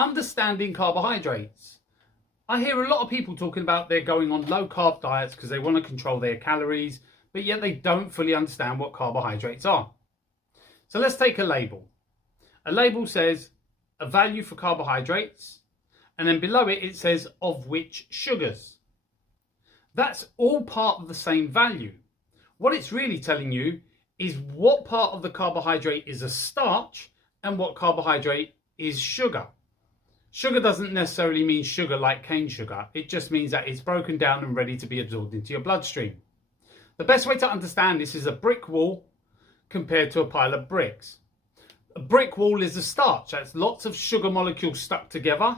Understanding carbohydrates. I hear a lot of people talking about they're going on low carb diets because they want to control their calories, but yet they don't fully understand what carbohydrates are. So let's take a label. A label says a value for carbohydrates, and then below it, it says of which sugars. That's all part of the same value. What it's really telling you is what part of the carbohydrate is a starch and what carbohydrate is sugar. Sugar doesn't necessarily mean sugar like cane sugar. It just means that it's broken down and ready to be absorbed into your bloodstream. The best way to understand this is a brick wall compared to a pile of bricks. A brick wall is a starch. That's lots of sugar molecules stuck together.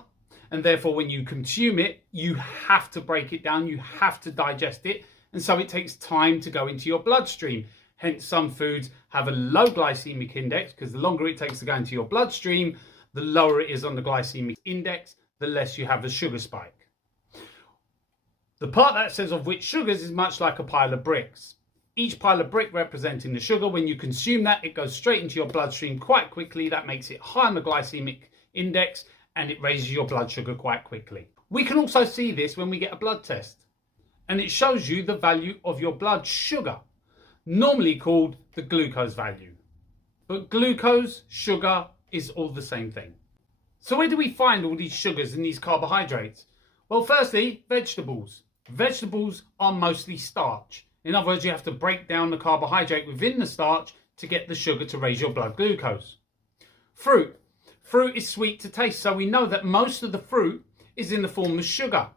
And therefore, when you consume it, you have to break it down. You have to digest it. And so it takes time to go into your bloodstream. Hence, some foods have a low glycemic index because the longer it takes to go into your bloodstream, the lower it is on the glycemic index, the less you have a sugar spike. The part that says of which sugars is much like a pile of bricks. Each pile of brick representing the sugar. When you consume that, it goes straight into your bloodstream quite quickly. That makes it high on the glycemic index and it raises your blood sugar quite quickly. We can also see this when we get a blood test, and it shows you the value of your blood sugar, normally called the glucose value. But glucose, sugar is all the same thing. So where do we find all these sugars and these carbohydrates? Well, firstly, vegetables. Vegetables are mostly starch. In other words, you have to break down the carbohydrate within the starch to get the sugar to raise your blood glucose. Fruit. Fruit is sweet to taste, so we know that most of the fruit is in the form of sugar.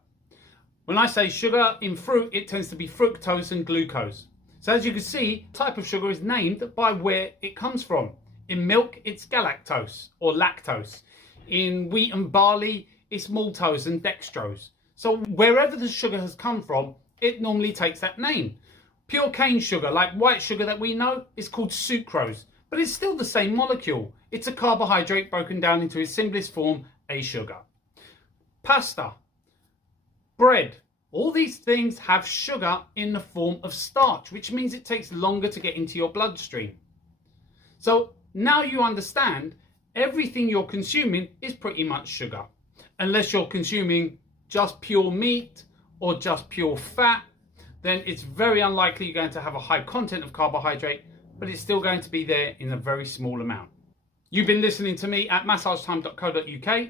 When I say sugar in fruit, it tends to be fructose and glucose. So as you can see, type of sugar is named by where it comes from. In milk, it's galactose or lactose. In wheat and barley, it's maltose and dextrose. So wherever the sugar has come from, it normally takes that name. Pure cane sugar, like white sugar that we know, is called sucrose, but it's still the same molecule. It's a carbohydrate broken down into its simplest form, a sugar. Pasta, bread, all these things have sugar in the form of starch, which means it takes longer to get into your bloodstream. So now you understand everything you're consuming is pretty much sugar. Unless you're consuming just pure meat or just pure fat, then it's very unlikely you're going to have a high content of carbohydrate, but it's still going to be there in a very small amount. You've been listening to me at massagetime.co.uk.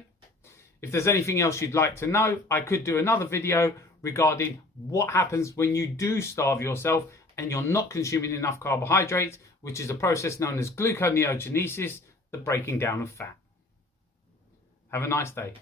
If there's anything else you'd like to know, I could do another video regarding what happens when you do starve yourself and you're not consuming enough carbohydrates, which is a process known as gluconeogenesis, the breaking down of fat. Have a nice day.